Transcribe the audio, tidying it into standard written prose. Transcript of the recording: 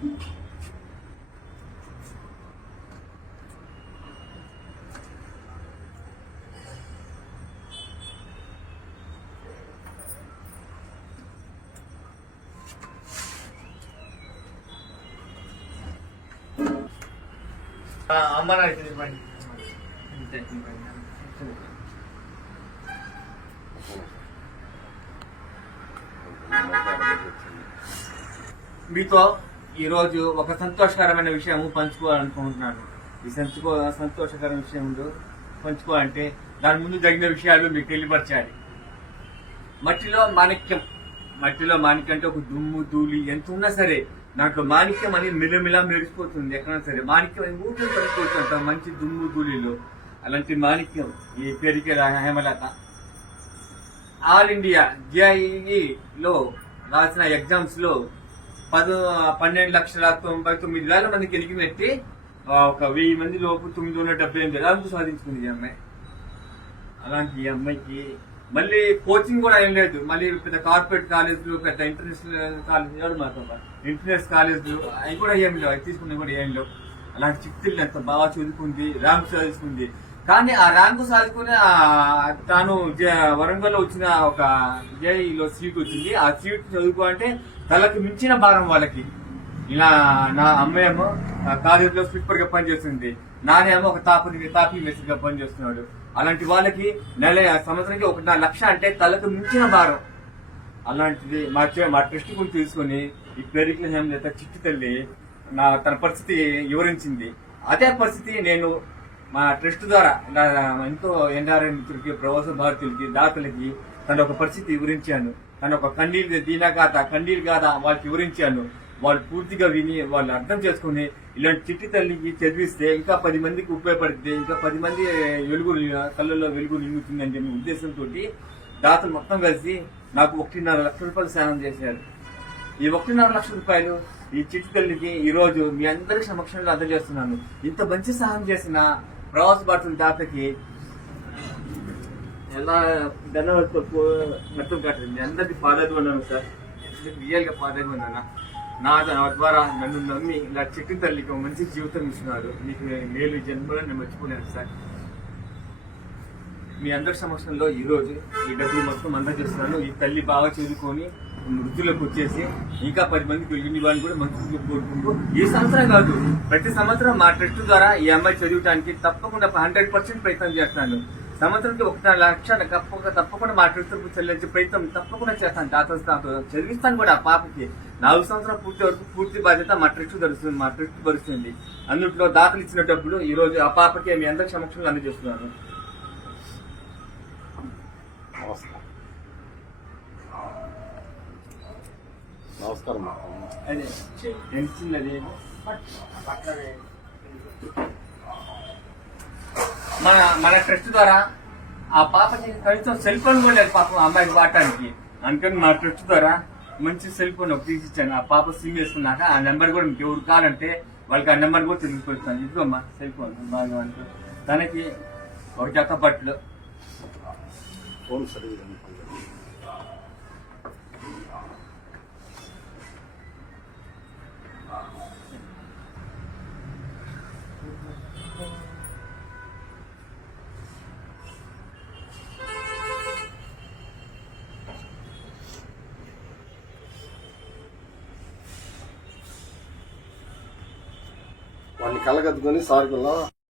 అమ్మ మీతో ఈరోజు ఒక సంతోషకరమైన విషయం పంచుకోవాలనుకుంటున్నాను. ఈ సంతోషకరమైన విషయం పంచుకోవాలంటే దాని ముందు జరిగిన విషయాలు మీకు తెలియపరచాలి. మట్టిలో మాణిక్యం అంటే ఒక దుమ్ము ధూళి ఎంత ఉన్నా సరే దాంట్లో మాణిక్యం అనేది మిలమిలా మెరిసిపోతుంది. ఎక్కడైనా సరే మాణిక్యం ఊపిరి పడిపోతుంది మంచి దుమ్ము ధూళిలో. అలాంటి మాణిక్యం ఈ పేరుకి హేమలత ఆల్ ఇండియా JEE రాసిన ఎగ్జామ్స్ లో 12,99,900 మందికి ఎలిగినట్టి ఒక 1000 మంది లోపు 978 ర్యాంకు సాధించుకుంది ఈ అమ్మాయి. అలాంటి ఈ అమ్మాయికి మళ్ళీ కోచింగ్ కూడా ఏం లేదు. మళ్ళీ పెద్ద కార్పొరేట్ కాలేజీలు, పెద్ద ఇంటర్నేషనల్ కాలేజీలు అవి కూడా ఏం లేవు. అవి తీసుకునే కూడా ఏం లేవు. అలాంటి చిక్కులు ఎంత బాగా చదువుకుంది, ర్యాంకు సాధించుకుంది. కానీ ఆ ర్యాంకు సాధించుకుని తాను వరంగల్లో వచ్చిన ఒక JEEలో సీట్ వచ్చింది. ఆ సీట్ చదువుకోవాలంటే తలకి మించిన భారం వాళ్ళకి. ఇలా నా అమ్మేమో కాలేజీలో స్లీపర్ గా పనిచేస్తుంది, నానేమో ఒక తాపీ మెస్ గా పనిచేస్తున్నాడు. అలాంటి వాళ్ళకి సంవత్సరానికి 1.5 లక్ష అంటే తలకు మించిన భారం. అలాంటిది మా ట్రస్ట్ గురించి తీసుకుని ఈ పేరుకి హేమలత చిట్టి తల్లి తన పరిస్థితి వివరించింది. అదే పరిస్థితి నేను మా ట్రస్ట్ ద్వారా ఎంతో NRI మిత్రులకి, ప్రవాస భారతీయులకి, దాతలకి తన ఒక పరిస్థితి వివరించాను. తన ఒక కన్నీరు గాథ వాళ్ళకి వివరించాను. వాళ్ళు పూర్తిగా విని వాళ్ళు అర్థం చేసుకుని ఇలాంటి చిట్టి తల్లికి చదివిస్తే ఇంకా 10 మందికి ఉపయోగపడుతుంది, ఇంకా 10 మంది కళ్ళల్లో వెలుగు నిండుతుంది అని చెప్పిన ఉద్దేశంతో దాతలు మొత్తం కలిసి నాకు 1.5 లక్ష రూపాయలు సాయం చేశారు. ఈ 1.5 లక్ష రూపాయలు ఈ చిట్టి తల్లికి ఈ రోజు మీ అందరి సమక్షంలో అందజేస్తున్నాను. ఇంత మంచి సహాయం చేసిన ప్రవాస భారతీయుల దాతకి ఎలా ధన్యవాదాలు కట్టండి. అందరికి పాదభివందనాలు సార్. రియల్ గా పాదభివందన. నా ద్వారా నన్ను నమ్మి ఇలా చిట్టి తల్లికి మంచి జీవితం ఇస్తున్నారు. మీకు మేలు జన్మలో నేను మర్చిపోలేను సార్. మీ అందరి సమక్షంలో ఈ రోజు ఈ డబ్బులు మొత్తం అందజేస్తున్నాను. ఈ తల్లి బాగా చదువుకొని వృద్ధులకు వచ్చేసి ఇంకా 10 మందికి వెలిగివ్వాలని కూడా మంచి కోరుకుంటూ ఈ సంవత్సరం కాదు ప్రతి సంవత్సరం మా ట్రస్ట్ ద్వారా ఈ అమ్మాయి చదవడానికి తప్పకుండా 100% ప్రయత్నం చేస్తాను. సంవత్సరానికి 1.5 లక్ష తప్పకుండా మా ట్రస్ట్ చెల్లించే ప్రయత్నం తప్పకుండా చేస్తాను. దాతలతో చదివిస్తాను కూడా. ఆ పాపకి 4 సంవత్సరాల పూర్తి బాధ్యత మా ట్రస్ట్ భరుస్తుంది. అందులో దాతలు ఇచ్చిన డబ్బులు ఈ రోజు ఆ పాపకి మీ అందరి సమక్షంలో అందజేస్తున్నాను. నమస్కారం. అదే చిన్నది మన ట్రస్ట్ ద్వారా ఆ పాపకి కనీసం సెల్ ఫోన్ కూడా లేదు పాపం అమ్మాయికి వాడటానికి. అందుకని మా ట్రస్ట్ ద్వారా మంచి సెల్ ఫోన్ ఒకటి తీసిచ్చాను. ఆ పాప సిమ్ వేసుకున్నాక ఆ నెంబర్ కూడా మీకు ఎవరు కావాలంటే వాళ్ళకి ఆ నెంబర్ కూడా తెలిసిపోతాను. ఇదిగోమ్మా సెల్ ఫోన్ బాగా అంటే తనకి ఒక జత బట్టలు ఫోన్ సర్వీస్ వాడిని కళ్ళగద్దుకొని సార్కుల్లో